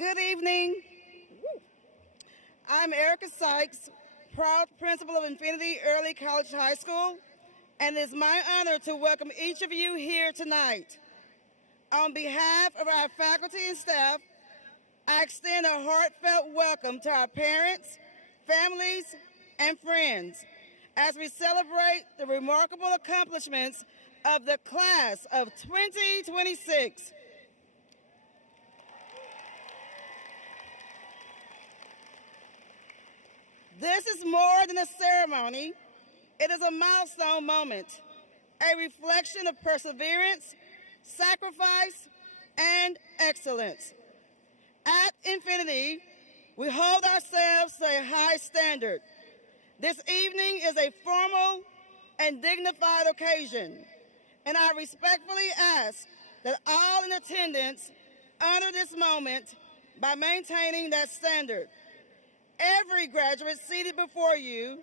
Good evening. I'm Erica Sykes, proud principal of Infinity Early College High School, and it is my honor to welcome each of you here tonight. On behalf of our faculty and staff, I extend a heartfelt welcome to our parents, families, and friends as we celebrate the remarkable accomplishments of the class of 2026. This is more than a ceremony. It is a milestone moment, a reflection of perseverance, sacrifice, and excellence. At Infinity, we hold ourselves to a high standard. This evening is a formal and dignified occasion, and I respectfully ask that all in attendance honor this moment by maintaining that standard. Every graduate seated before you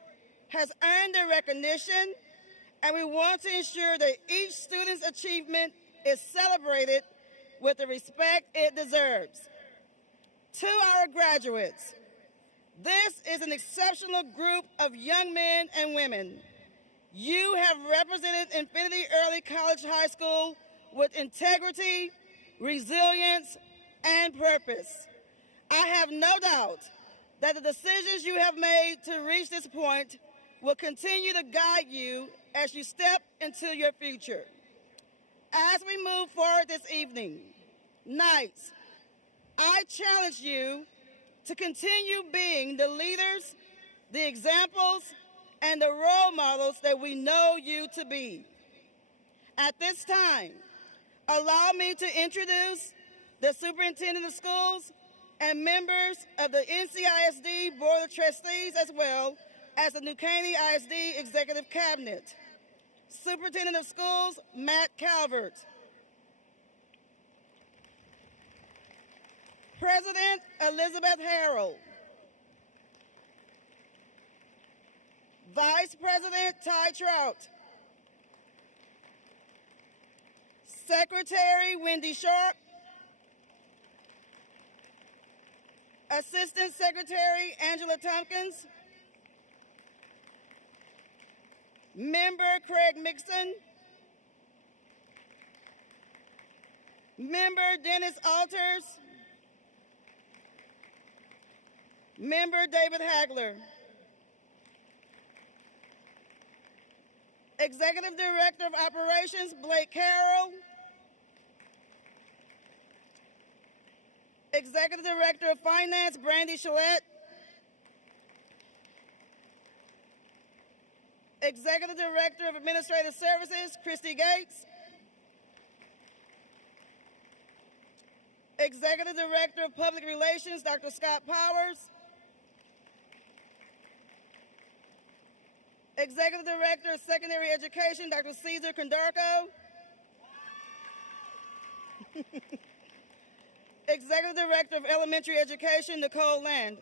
has earned their recognition, and we want to ensure that each student's achievement is celebrated with the respect it deserves. To our graduates, this is an exceptional group of young men and women. You have represented Infinity Early College High School with integrity, resilience, and purpose. I have no doubt that the decisions you have made to reach this point will continue to guide you as you step into your future. As we move forward this evening, Knights, I challenge you to continue being the leaders, the examples, and the role models that we know you to be. At this time, allow me to introduce the Superintendent of Schools and members of the NCISD Board of Trustees, as well as the new Caney ISD Executive Cabinet. Superintendent of Schools, Matt Calvert. President Elizabeth Harrell. Vice President Ty Trout. Secretary Wendy Sharp. Assistant Secretary Angela Tompkins. Member Craig Mixon. Member Dennis Alters. Member David Hagler. Executive Director of Operations Blake Carroll. Executive Director of Finance Brandy Chalette. Executive Director of Administrative Services Christy Gates. Executive Director of Public Relations Dr. Scott Powers. Executive Director of Secondary Education Dr. Cesar Condarco. Executive Director of Elementary Education, Nicole Land.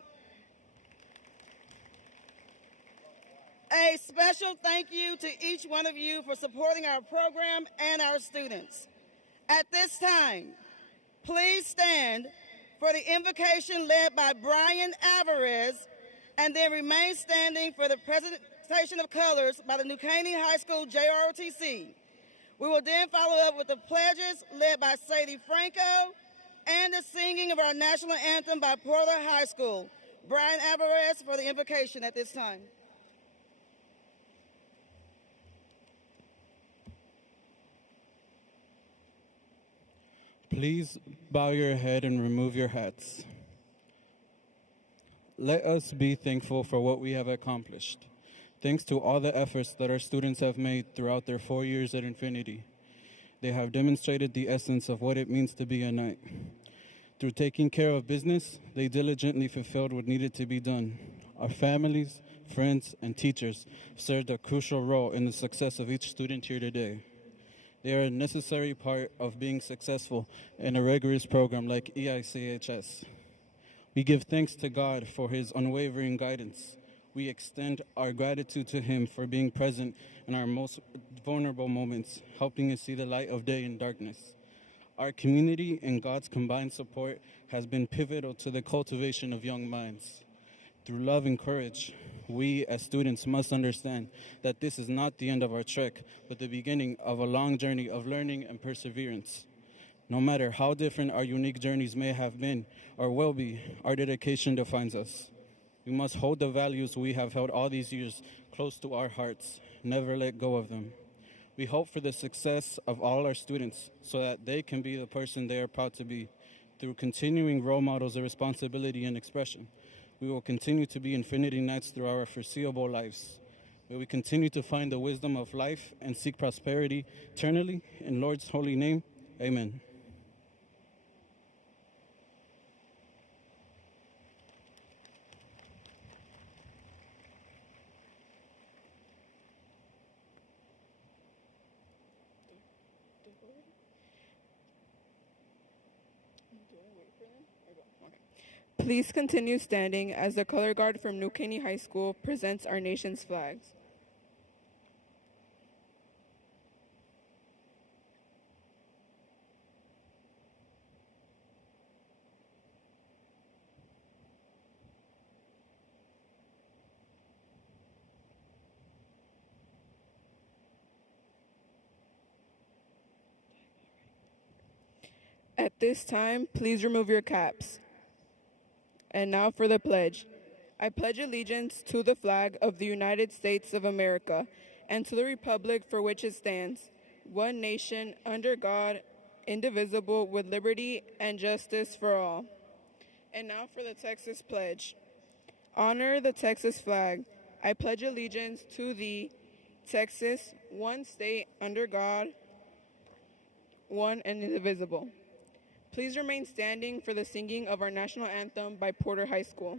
A special thank you to each one of you for supporting our program and our students. At this time, please stand for the invocation led by Brian Alvarez, and then remain standing for the presentation of colors by the New Caney High School JROTC. We will then follow up with the pledges led by Sadie Franco, and the singing of our national anthem by Porter High School. Brian Alvarez for the invocation at this time. Please bow your head and remove your hats. Let us be thankful for what we have accomplished. Thanks to all the efforts that our students have made throughout their 4 years at Infinity. They have demonstrated the essence of what it means to be a Knight. Through taking care of business, they diligently fulfilled what needed to be done. Our families, friends, and teachers served a crucial role in the success of each student here today. They are a necessary part of being successful in a rigorous program like EICHS. We give thanks to God for His unwavering guidance. We extend our gratitude to Him for being present in our most vulnerable moments, helping us see the light of day in darkness. Our community and God's combined support has been pivotal to the cultivation of young minds. Through love and courage, we as students must understand that this is not the end of our trek, but the beginning of a long journey of learning and perseverance. No matter how different our unique journeys may have been or will be, our dedication defines us. We must hold the values we have held all these years close to our hearts, never let go of them. We hope for the success of all our students so that they can be the person they are proud to be. Through continuing role models of responsibility and expression, we will continue to be Infinity Knights through our foreseeable lives. May we continue to find the wisdom of life and seek prosperity eternally. In Lord's holy name, amen. Please continue standing as the color guard from New Caney High School presents our nation's flags. At this time, please remove your caps. And now for the pledge. I pledge allegiance to the flag of the United States of America and to the republic for which it stands, one nation, under God, indivisible, with liberty and justice for all. And now for the Texas pledge. Honor the Texas flag. I pledge allegiance to the Texas, one state, under God, one and indivisible. Please remain standing for the singing of our national anthem by Porter High School.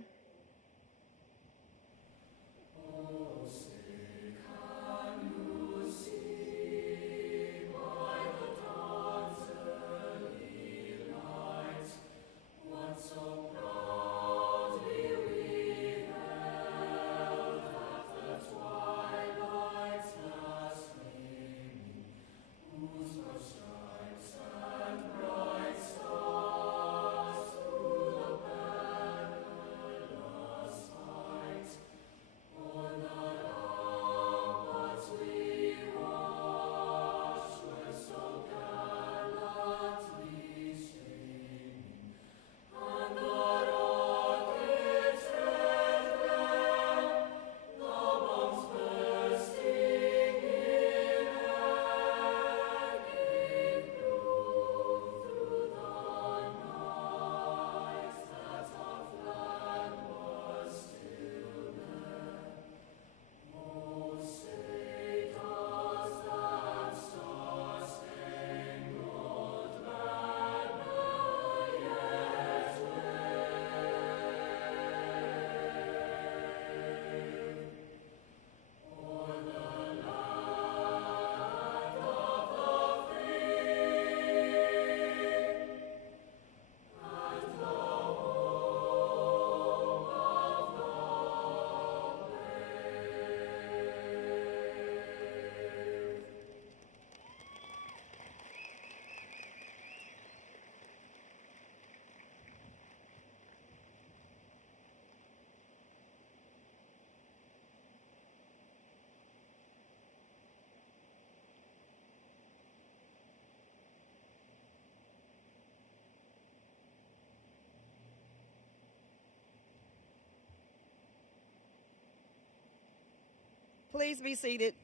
Please be seated.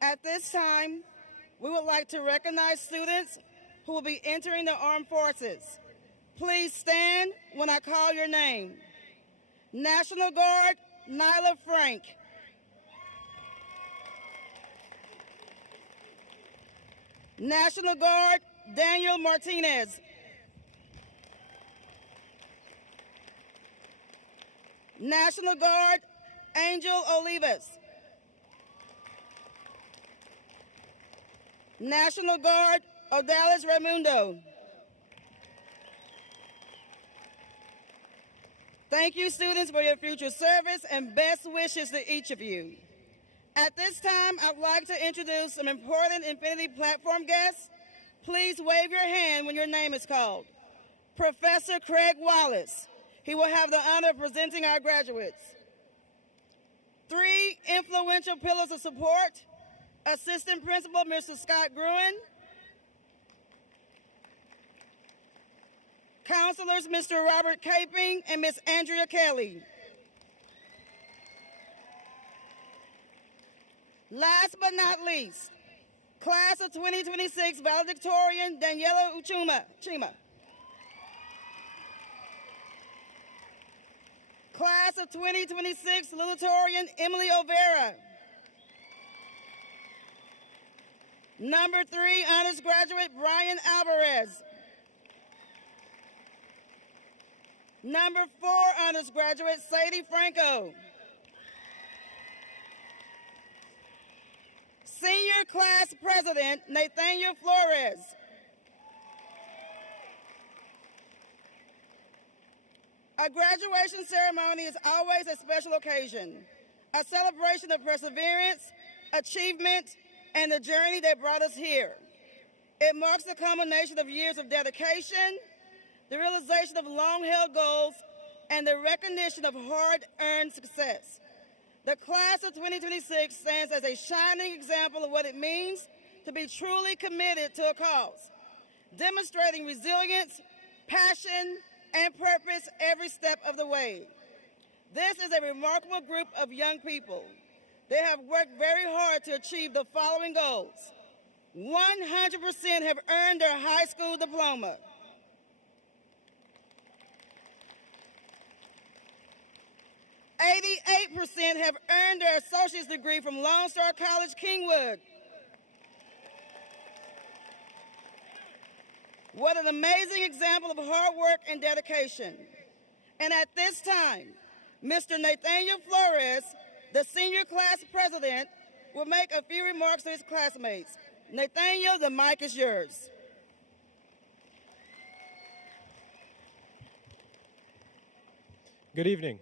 At this time, we would like to recognize students who will be entering the armed forces. Please stand when I call your name. National Guard, Nyla Frank. National Guard, Daniel Martinez. National Guard, Angel Olivas. National Guard, Odalis Raimundo. Thank you, students, for your future service, and best wishes to each of you. At this time, I'd like to introduce some important Infinity Platform guests. Please wave your hand when your name is called. Professor Craig Wallace. He will have the honor of presenting our graduates. 3 influential pillars of support. Assistant Principal, Mr. Scott Gruen. Counselors, Mr. Robert Caping and Ms. Andrea Kelly. Last but not least, Class of 2026 Valedictorian, Daniela Chima. Class of 2026 Salutatorian, Emily O'Vera. Number 3, honors graduate, Brian Alvarez. Number 4, honors graduate, Sadie Franco. Senior class president, Nathaniel Flores. A graduation ceremony is always a special occasion, a celebration of perseverance, achievement, and the journey that brought us here. It marks the culmination of years of dedication, the realization of long-held goals, and the recognition of hard-earned success. The class of 2026 stands as a shining example of what it means to be truly committed to a cause, demonstrating resilience, passion, and purpose every step of the way. This is a remarkable group of young people. They have worked very hard to achieve the following goals. 100% have earned their high school diploma. 88% have earned their associate's degree from Lone Star College, Kingwood. What an amazing example of hard work and dedication. And at this time, Mr. Nathaniel Flores, the senior class president, will make a few remarks to his classmates. Nathaniel, the mic is yours. Good evening.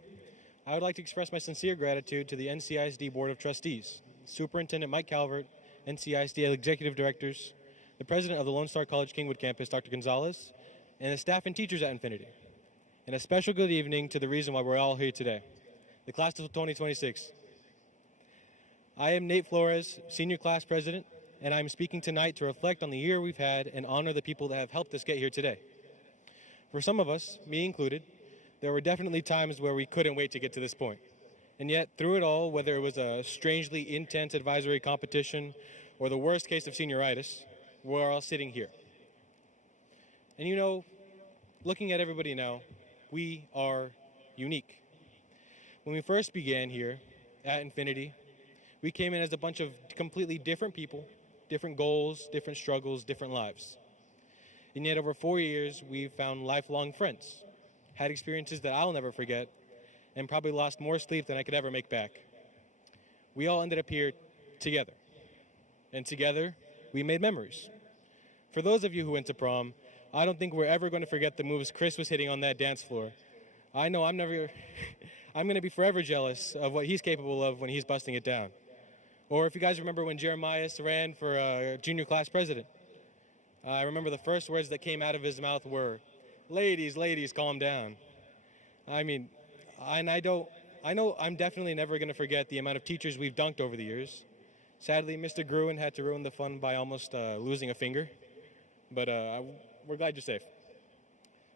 I would like to express my sincere gratitude to the NCISD Board of Trustees, Superintendent Mike Calvert, NCISD Executive Directors, the President of the Lone Star College Kingwood Campus, Dr. Gonzalez, and the staff and teachers at Infinity. And a special good evening to the reason why we're all here today, the Class of 2026. I am Nate Flores, Senior Class President, and I'm speaking tonight to reflect on the year we've had and honor the people that have helped us get here today. For some of us, me included, there were definitely times where we couldn't wait to get to this point. And yet, through it all, whether it was a strangely intense advisory competition or the worst case of senioritis, we're all sitting here. And you know, looking at everybody now, we are unique. When we first began here at Infinity, we came in as a bunch of completely different people, different goals, different struggles, different lives. And yet over 4 years, we've found lifelong friends, had experiences that I'll never forget, and probably lost more sleep than I could ever make back. We all ended up here together. And together, we made memories. For those of you who went to prom, I don't think we're ever going to forget the moves Chris was hitting on that dance floor. I know I'm going to be forever jealous of what he's capable of when he's busting it down. Or if you guys remember when Jeremiah ran for junior class president, I remember the first words that came out of his mouth were, ladies, ladies, calm down. I mean, I know I'm definitely never going to forget the amount of teachers we've dunked over the years. Sadly, Mr. Gruen had to ruin the fun by almost losing a finger, but we're glad you're safe.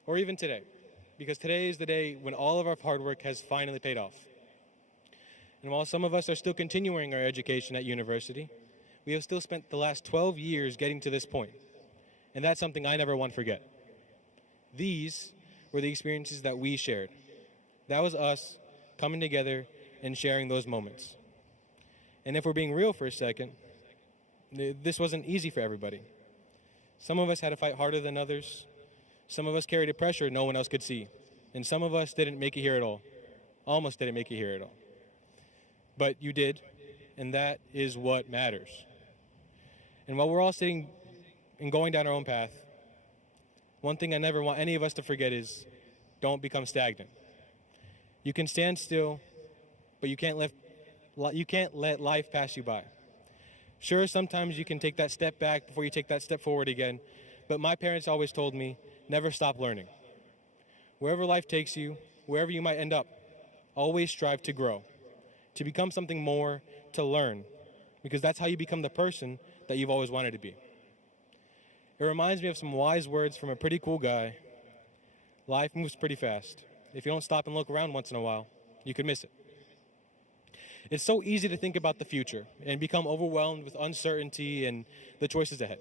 Or even today, because today is the day when all of our hard work has finally paid off. And while some of us are still continuing our education at university, we have still spent the last 12 years getting to this point, and that's something I never want to forget. These were the experiences that we shared. That was us coming together and sharing those moments. And if we're being real for a second, this wasn't easy for everybody. Some of us had to fight harder than others. Some of us carried a pressure no one else could see. And some of us didn't make it here at all. Almost didn't make it here at all. But you did, and that is what matters. And while we're all sitting and going down our own path, one thing I never want any of us to forget is don't become stagnant. You can stand still, but you can't lift You can't let life pass you by. Sure, sometimes you can take that step back before you take that step forward again, but my parents always told me, never stop learning. Wherever life takes you, wherever you might end up, always strive to grow, to become something more, to learn, because that's how you become the person that you've always wanted to be. It reminds me of some wise words from a pretty cool guy. Life moves pretty fast. If you don't stop and look around once in a while, you could miss it. It's so easy to think about the future and become overwhelmed with uncertainty and the choices ahead.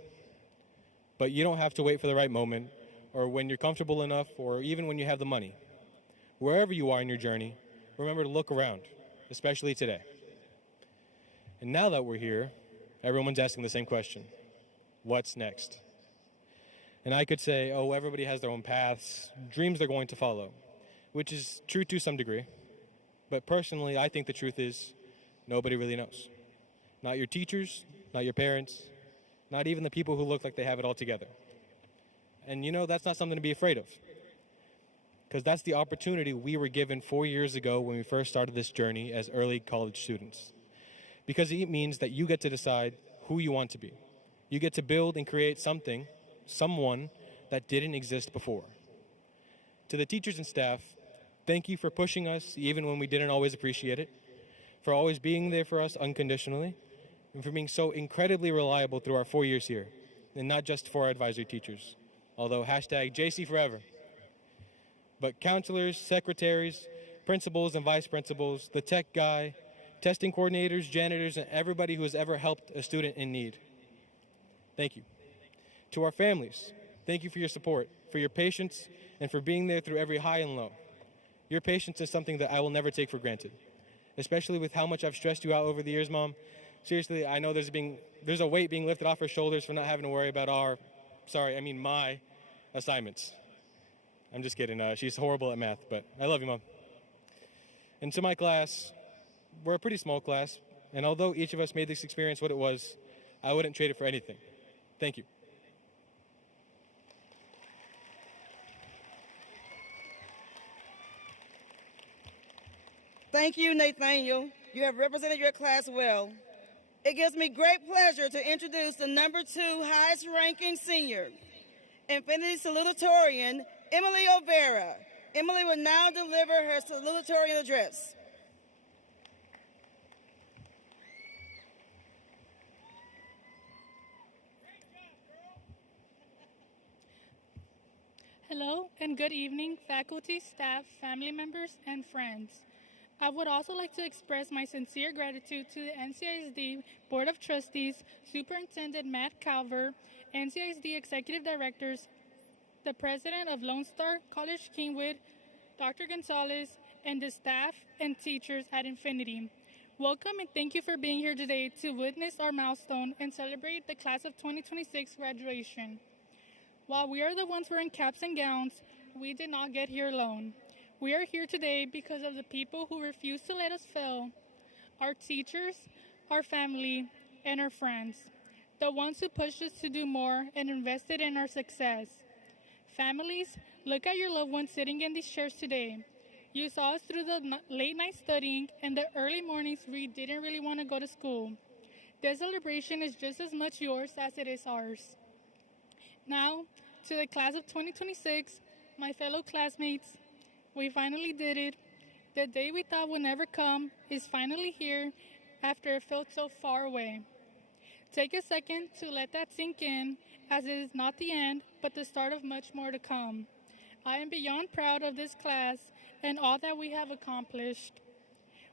But you don't have to wait for the right moment or when you're comfortable enough or even when you have the money. Wherever you are in your journey, remember to look around, especially today. And now that we're here, everyone's asking the same question. What's next? And I could say, oh, everybody has their own paths, dreams they're going to follow, which is true to some degree. But personally, I think the truth is nobody really knows. Not your teachers, not your parents, not even the people who look like they have it all together. And you know, that's not something to be afraid of, because that's the opportunity we were given 4 years ago when we first started this journey as early college students. Because it means that you get to decide who you want to be. You get to build and create something, someone that didn't exist before. To the teachers and staff, thank you for pushing us even when we didn't always appreciate it, for always being there for us unconditionally, and for being so incredibly reliable through our 4 years here, and not just for our advisory teachers, although hashtag JC forever. But counselors, secretaries, principals and vice principals, the tech guy, testing coordinators, janitors, and everybody who has ever helped a student in need. Thank you. To our families, thank you for your support, for your patience, and for being there through every high and low. Your patience is something that I will never take for granted, especially with how much I've stressed you out over the years, Mom. Seriously, I know there's a weight being lifted off our shoulders for not having to worry about my assignments. I'm just kidding. She's horrible at math, but I love you, Mom. And to my class, we're a pretty small class, and although each of us made this experience what it was, I wouldn't trade it for anything. Thank you. Thank you, Nathaniel. You have represented your class well. It gives me great pleasure to introduce the number 2 highest ranking senior, Infinity Salutatorian, Emily O'Vera. Emily will now deliver her salutatorian address. Hello and good evening, faculty, staff, family members, and friends. I would also like to express my sincere gratitude to the NCISD Board of Trustees, Superintendent Matt Calver, NCISD Executive Directors, the President of Lone Star College Kingwood, Dr. Gonzalez, and the staff and teachers at Infinity. Welcome and thank you for being here today to witness our milestone and celebrate the class of 2026 graduation. While we are the ones wearing caps and gowns, we did not get here alone. We are here today because of the people who refuse to let us fail, our teachers, our family, and our friends, the ones who pushed us to do more and invested in our success. Families, look at your loved ones sitting in these chairs today. You saw us through the late night studying and the early mornings we didn't really want to go to school. This celebration is just as much yours as it is ours. Now, to the class of 2026, my fellow classmates, we finally did it. The day we thought would never come is finally here after it felt so far away. Take a second to let that sink in, as it is not the end, but the start of much more to come. I am beyond proud of this class and all that we have accomplished.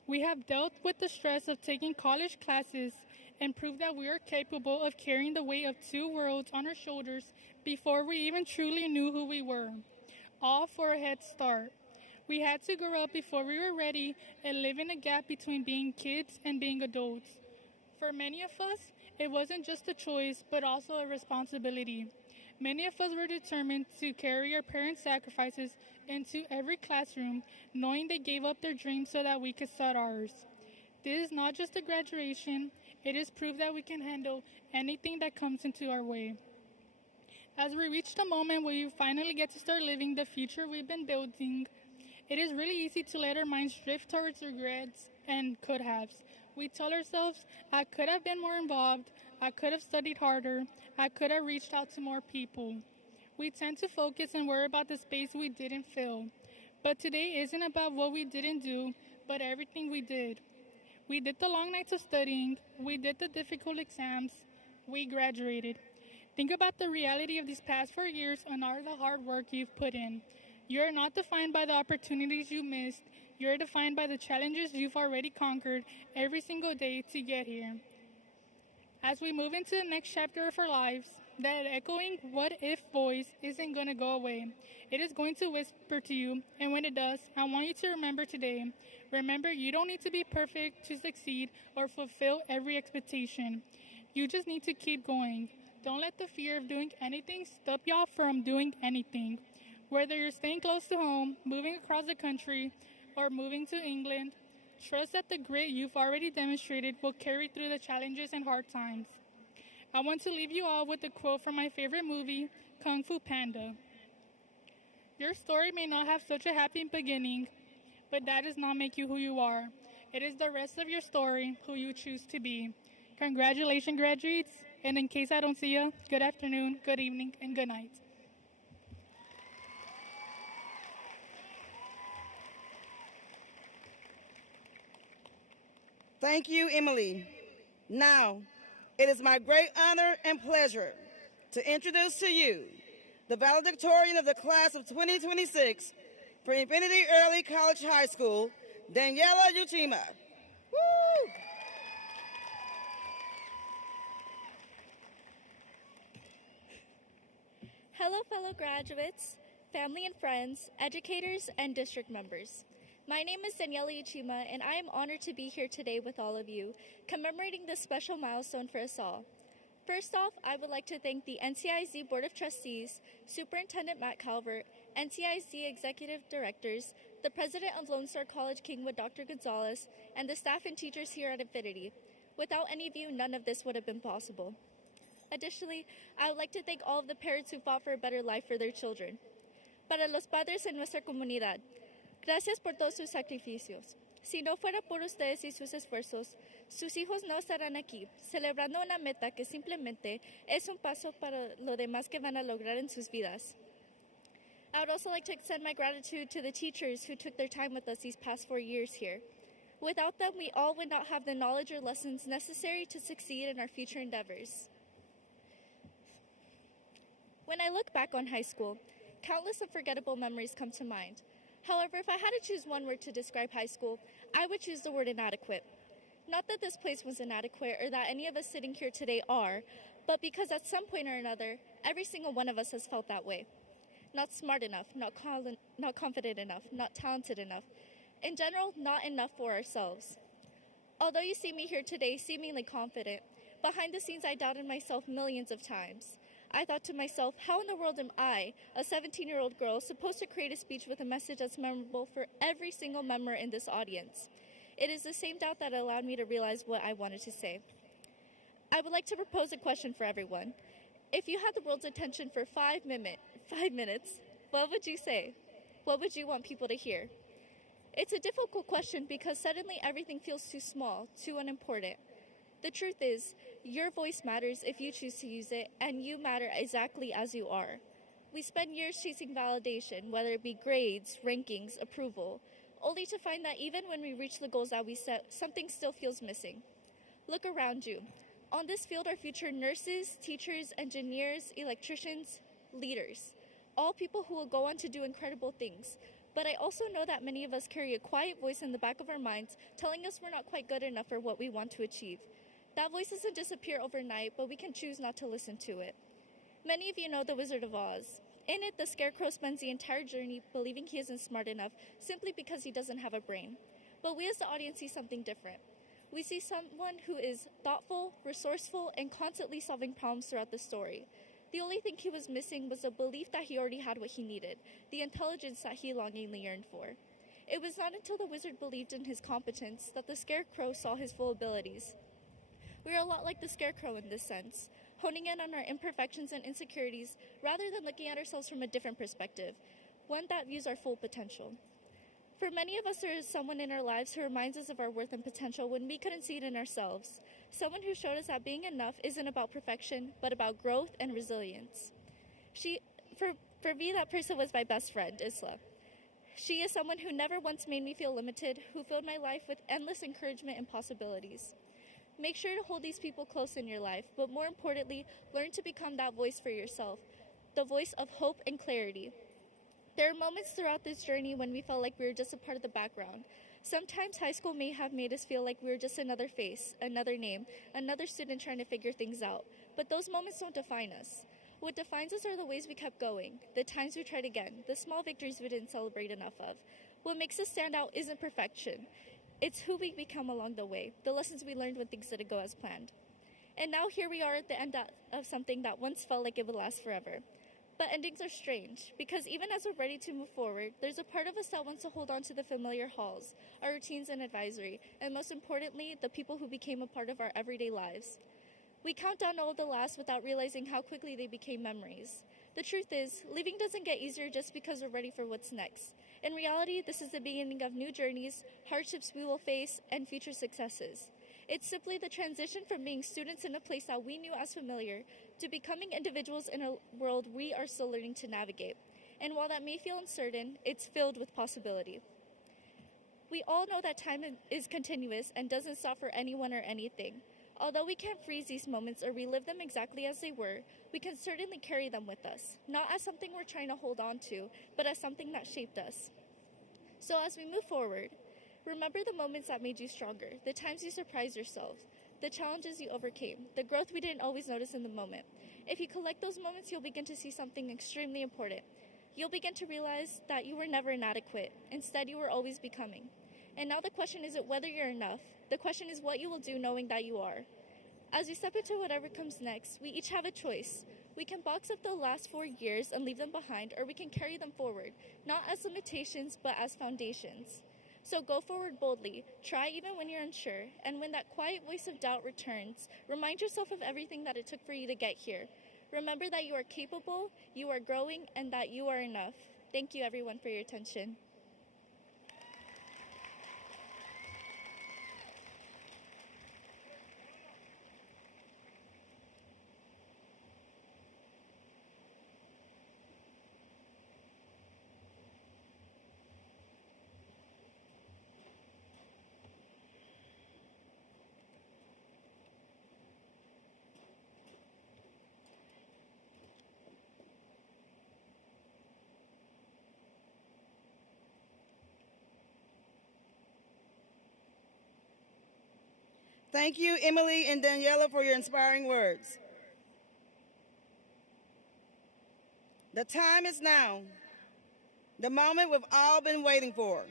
We have dealt with the stress of taking college classes and proved that we are capable of carrying the weight of 2 worlds on our shoulders before we even truly knew who we were, all for a head start. We had to grow up before we were ready and live in a gap between being kids and being adults. For many of us, it wasn't just a choice, but also a responsibility. Many of us were determined to carry our parents' sacrifices into every classroom, knowing they gave up their dreams so that we could start ours. This is not just a graduation, it is proof that we can handle anything that comes into our way. As we reach the moment where we finally get to start living the future we've been building, it is really easy to let our minds drift towards regrets and could-haves, We tell ourselves, I could have been more involved, I could have studied harder, I could have reached out to more people. We tend to focus and worry about the space we didn't fill. But today isn't about what we didn't do, but everything we did. We did the long nights of studying, we did the difficult exams, we graduated. Think about the reality of these past 4 years and all the hard work you've put in. You're not defined by the opportunities you missed, you're defined by the challenges you've already conquered every single day to get here. As we move into the next chapter of our lives, that echoing what if voice isn't going to go away. It is going to whisper to you, and when it does, I want you to remember today. Remember, you don't need to be perfect to succeed or fulfill every expectation. You just need to keep going. Don't let the fear of doing anything stop y'all from doing anything. Whether you're staying close to home, moving across the country, or moving to England, trust that the grit you've already demonstrated will carry through the challenges and hard times. I want to leave you all with a quote from my favorite movie, Kung Fu Panda. Your story may not have such a happy beginning, but that does not make you who you are. It is the rest of your story who you choose to be. Congratulations, graduates, and in case I don't see you, good afternoon, good evening, and good night. Thank you, Emily. Now, it is my great honor and pleasure to introduce to you the valedictorian of the class of 2026 for Infinity Early College High School, Daniela Uchima. Woo! Hello, fellow graduates, family and friends, educators, and district members. My name is Daniela Uchima, and I am honored to be here today with all of you, commemorating this special milestone for us all. First off, I would like to thank the NCISD Board of Trustees, Superintendent Matt Calvert, NCISD Executive Directors, the President of Lone Star College Kingwood, Dr. Gonzalez, and the staff and teachers here at Infinity. Without any of you, none of this would have been possible. Additionally, I would like to thank all of the parents who fought for a better life for their children. Para los padres en nuestra comunidad, gracias por todos sus sacrificios. Si no fuera por ustedes y sus esfuerzos, sus hijos no estarán aquí, celebrando una meta que simplemente es un paso para lo demás que van a lograr en sus vidas. I would also like to extend my gratitude to the teachers who took their time with us these past 4 years here. Without them, we all would not have the knowledge or lessons necessary to succeed in our future endeavors. When I look back on high school, countless unforgettable memories come to mind. However, if I had to choose one word to describe high school, I would choose the word inadequate. Not that this place was inadequate or that any of us sitting here today are, but because at some point or another, every single one of us has felt that way. Not smart enough, not confident enough, not talented enough. In general, not enough for ourselves. Although you see me here today seemingly confident, behind the scenes I doubted myself millions of times. I thought to myself, how in the world am I, a 17-year-old girl, supposed to create a speech with a message that's memorable for every single member in this audience? It is the same doubt that allowed me to realize what I wanted to say. I would like to propose a question for everyone. If you had the world's attention for 5 minutes, what would you say? What would you want people to hear? It's a difficult question because suddenly everything feels too small, too unimportant. The truth is, your voice matters if you choose to use it, and you matter exactly as you are. We spend years chasing validation, whether it be grades, rankings, approval, only to find that even when we reach the goals that we set, something still feels missing. Look around you. On this field are future nurses, teachers, engineers, electricians, leaders, all people who will go on to do incredible things. But I also know that many of us carry a quiet voice in the back of our minds telling us we're not quite good enough for what we want to achieve. That voice doesn't disappear overnight, but we can choose not to listen to it. Many of you know The Wizard of Oz. In it, the Scarecrow spends the entire journey believing he isn't smart enough simply because he doesn't have a brain. But we as the audience see something different. We see someone who is thoughtful, resourceful, and constantly solving problems throughout the story. The only thing he was missing was a belief that he already had what he needed, the intelligence that he longingly yearned for. It was not until the wizard believed in his competence that the Scarecrow saw his full abilities. We are a lot like the Scarecrow in this sense, honing in on our imperfections and insecurities rather than looking at ourselves from a different perspective, one that views our full potential. For many of us, there is someone in our lives who reminds us of our worth and potential when we couldn't see it in ourselves. Someone who showed us that being enough isn't about perfection, but about growth and resilience. For me, that person was my best friend, Isla. She is someone who never once made me feel limited, who filled my life with endless encouragement and possibilities. Make sure to hold these people close in your life, but more importantly, learn to become that voice for yourself, the voice of hope and clarity. There are moments throughout this journey when we felt like we were just a part of the background. Sometimes high school may have made us feel like we were just another face, another name, another student trying to figure things out. But those moments don't define us. What defines us are the ways we kept going, the times we tried again, the small victories we didn't celebrate enough of. What makes us stand out isn't perfection. It's who we become along the way, the lessons we learned when things didn't go as planned. And now here we are at the end of something that once felt like it would last forever. But endings are strange, because even as we're ready to move forward, there's a part of us that wants to hold on to the familiar halls, our routines and advisory, and most importantly, the people who became a part of our everyday lives. We count down all the last without realizing how quickly they became memories. The truth is, leaving doesn't get easier just because we're ready for what's next. In reality, this is the beginning of new journeys, hardships we will face, and future successes. It's simply the transition from being students in a place that we knew as familiar to becoming individuals in a world we are still learning to navigate. And while that may feel uncertain, it's filled with possibility. We all know that time is continuous and doesn't stop for anyone or anything. Although we can't freeze these moments or relive them exactly as they were, we can certainly carry them with us, not as something we're trying to hold on to, but as something that shaped us. So as we move forward, remember the moments that made you stronger, the times you surprised yourself, the challenges you overcame, the growth we didn't always notice in the moment. If you collect those moments, you'll begin to see something extremely important. You'll begin to realize that you were never inadequate. Instead, you were always becoming. And now the question isn't whether you're enough. The question is what you will do knowing that you are. As we step into whatever comes next, we each have a choice. We can box up the last 4 years and leave them behind, or we can carry them forward, not as limitations, but as foundations. So go forward boldly, try even when you're unsure, and when that quiet voice of doubt returns, remind yourself of everything that it took for you to get here. Remember that you are capable, you are growing, and that you are enough. Thank you everyone for your attention. Thank you, Emily and Daniela, for your inspiring words. The time is now, the moment we've all been waiting for.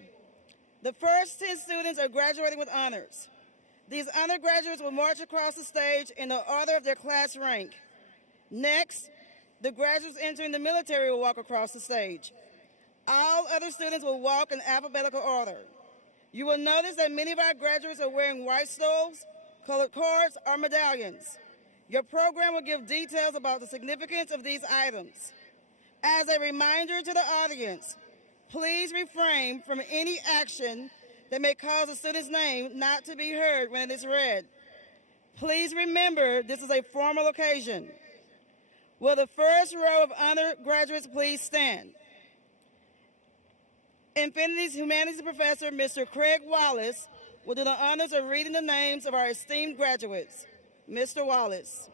The first 10 students are graduating with honors. These undergraduates will march across the stage in the order of their class rank. Next, the graduates entering the military will walk across the stage. All other students will walk in alphabetical order. You will notice that many of our graduates are wearing white stoles, colored cards, or medallions. Your program will give details about the significance of these items. As a reminder to the audience, please refrain from any action that may cause a student's name not to be heard when it is read. Please remember this is a formal occasion. Will the first row of undergraduates please stand? Infinity's Humanities Professor, Mr. Craig Wallace, will do the honors of reading the names of our esteemed graduates. Mr. Wallace.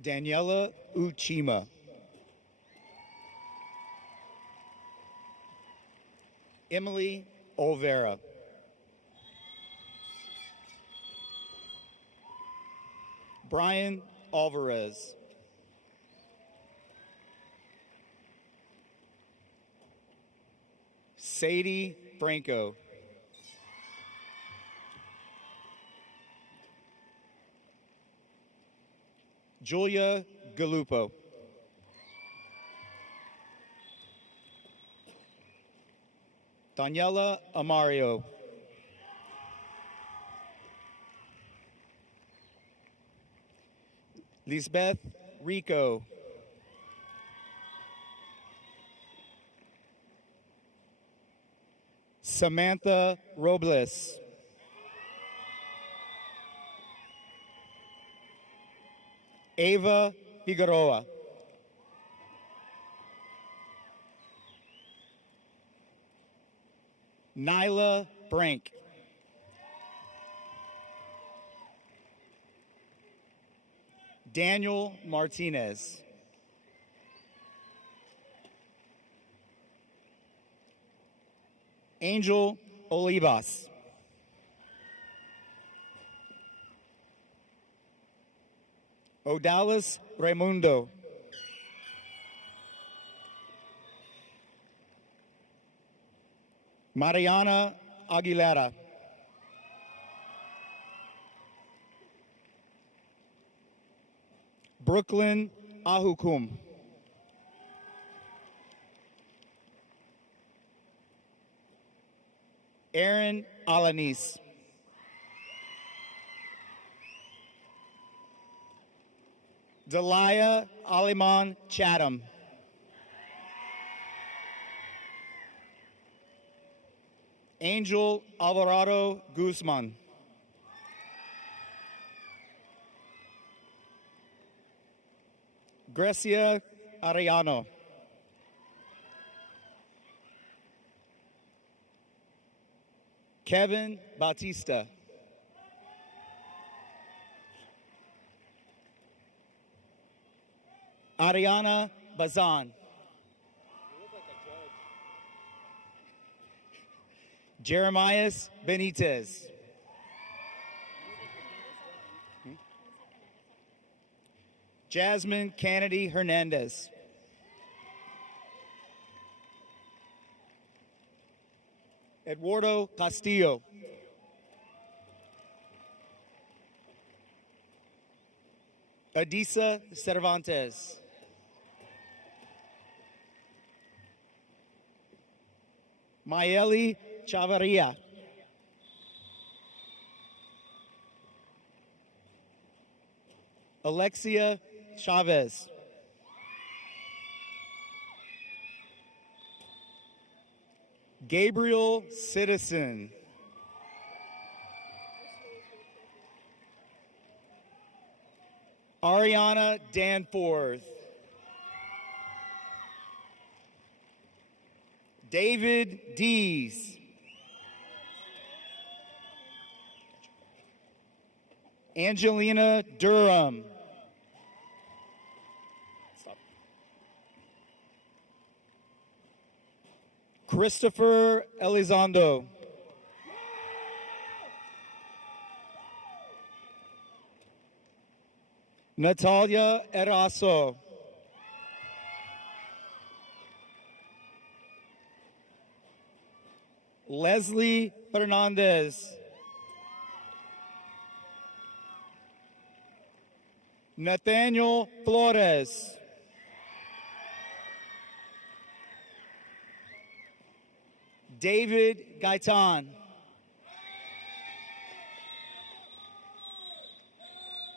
Daniela Uchima. Emily Olvera. Brian Alvarez. Sadie Franco. Julia Galupo. Daniela Amario. Lisbeth Rico. Samantha Robles. Ava Figueroa. Nyla Brank. Daniel Martinez. Angel Olivas. Odalis Raimundo. Mariana Aguilera. Brooklyn Ahukum. Aaron Alanis. Delia Aliman Chatham. Angel Alvarado Guzman. Grecia Arellano. Kevin Bautista. Ariana Bazan. Jeremias Benitez. Jasmine Kennedy Hernandez. Eduardo Castillo. Adisa Cervantes. Mayeli Chavarria. Alexia Chavez. Gabriel Citizen. Ariana Danforth. David Dees. Angelina Durham. Christopher Elizondo. Natalia Eraso. Leslie Fernandez. Nathaniel Flores. David Gaitan.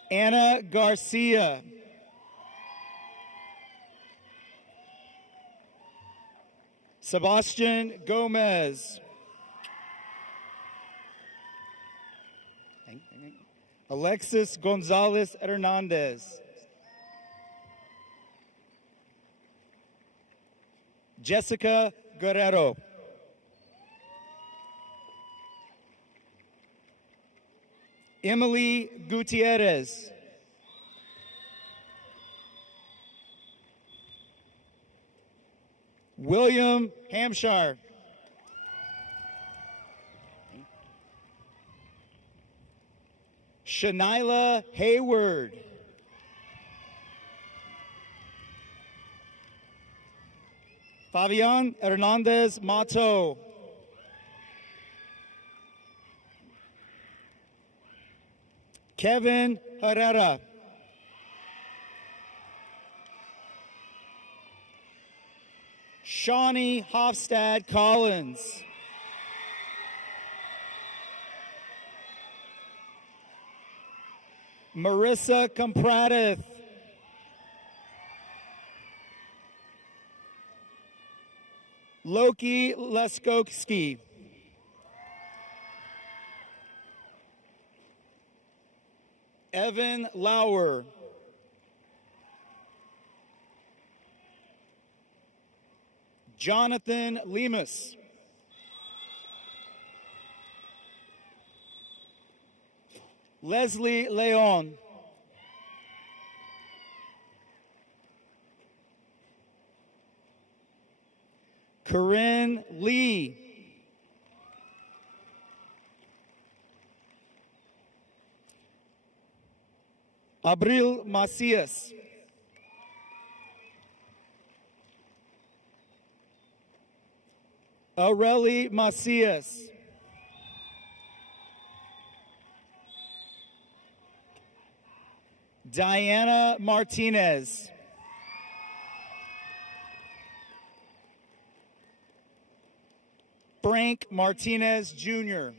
Anna Garcia. Sebastian Gomez. Alexis Gonzalez Hernandez. Jessica Guerrero. Emily Gutierrez. William Hampshire. Shanila Hayward. Fabian Hernandez Mato. Kevin Herrera. Shawnee Hofstad Collins. Marissa Compratith. Loki Leskowski. Evan Lauer. Jonathan Lemus. Leslie Leon. Corinne Lee. Abril Macias. Aureli Macias. Diana Martinez. Frank Martinez Jr.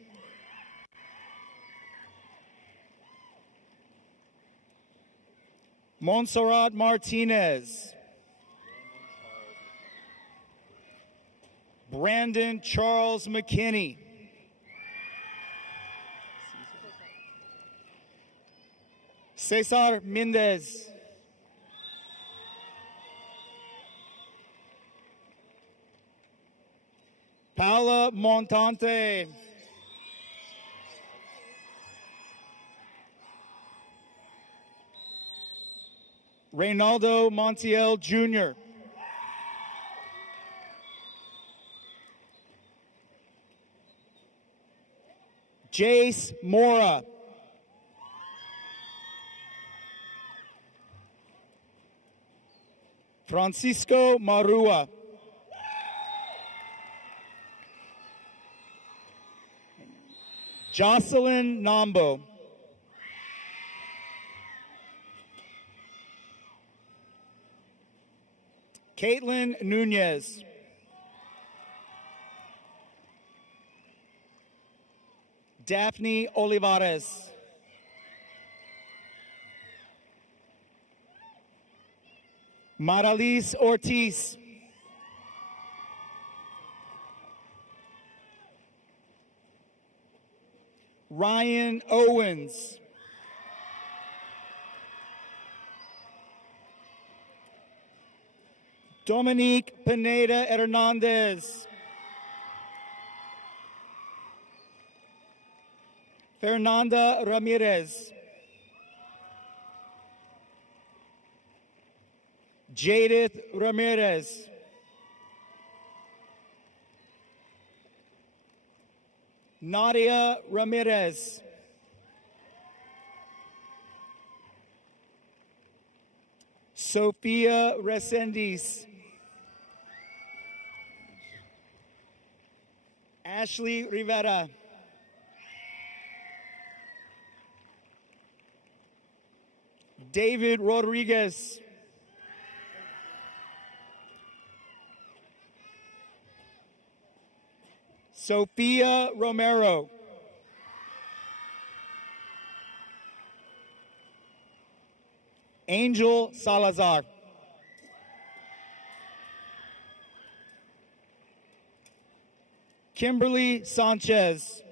Montserrat Martinez. Brandon Charles McKinney. Cesar Mendez. Paula Montante. Reynaldo Montiel Jr. Jace Mora. Francisco Marua. Jocelyn Nambo. Caitlin Nunez. Daphne Olivares. Maralice Ortiz. Ryan Owens. Dominique Pineda Hernandez. Fernanda Ramirez. Jadith Ramirez. Nadia Ramirez. Sophia Resendiz. Ashley Rivera. David Rodriguez. Sophia Romero. Angel Salazar. Kimberly Sanchez.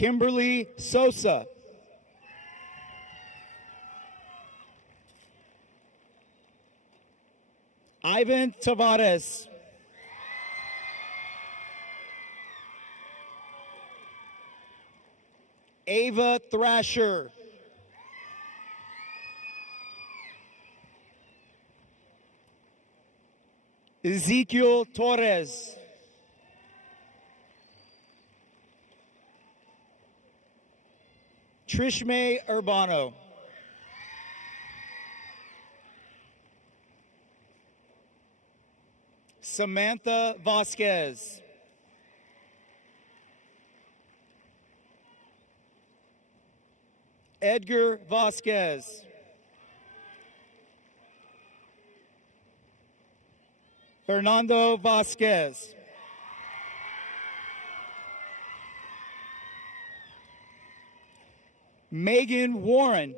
Kimberly Sosa. Ivan Tavares. Ava Thrasher. Ezekiel Torres. Trishme Urbano. Samantha Vasquez. Edgar Vasquez. Fernando Vasquez. Megan Warren.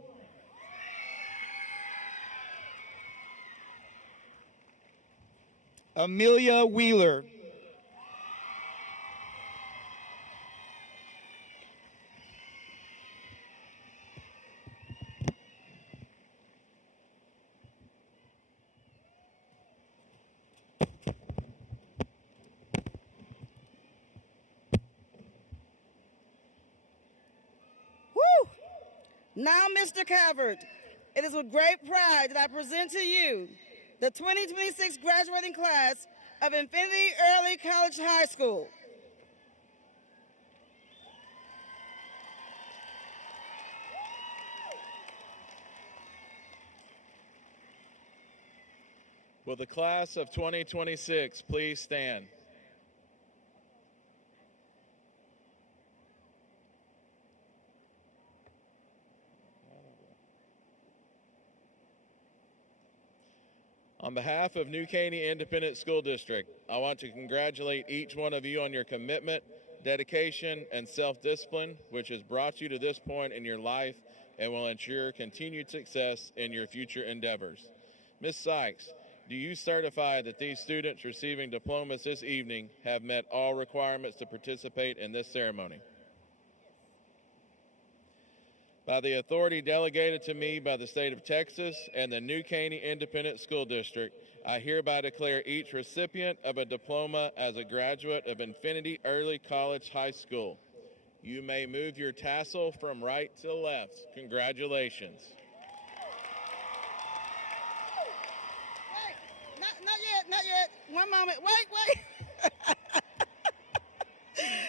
Amelia Wheeler. Now, Mr. Calvert, it is with great pride that I present to you the 2026 graduating class of Infinity Early College High School. Will the class of 2026 please stand? On behalf of New Caney Independent School District, I want to congratulate each one of you on your commitment, dedication, and self-discipline, which has brought you to this point in your life and will ensure continued success in your future endeavors. Ms. Sykes, do you certify that these students receiving diplomas this evening have met all requirements to participate in this ceremony? By the authority delegated to me by the state of Texas and the New Caney Independent School District, I hereby declare each recipient of a diploma as a graduate of Infinity Early College High School. You may move your tassel from right to left. Congratulations. Wait, not yet. One moment, wait.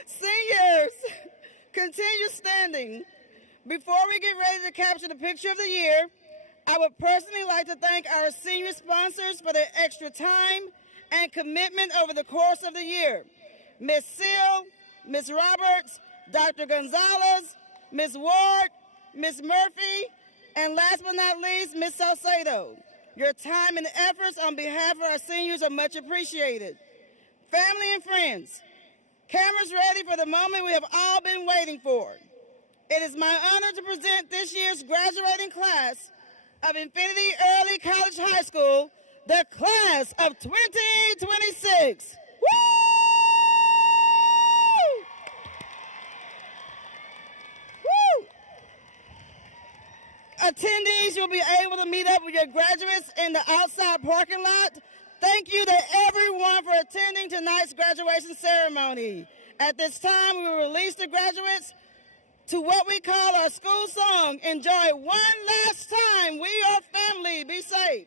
Seniors, continue standing. Before we get ready to capture the picture of the year, I would personally like to thank our senior sponsors for their extra time and commitment over the course of the year. Ms. Seal, Ms. Roberts, Dr. Gonzalez, Ms. Ward, Ms. Murphy, and last but not least, Ms. Salcedo. Your time and efforts on behalf of our seniors are much appreciated. Family and friends, cameras ready for the moment we have all been waiting for. It is my honor to present this year's graduating class of Infinity Early College High School, the class of 2026. Woo! Woo! Attendees, you'll be able to meet up with your graduates in the outside parking lot. Thank you to everyone for attending tonight's graduation ceremony. At this time, we will release the graduates to what we call our school song. Enjoy one last time. We are family. Be safe.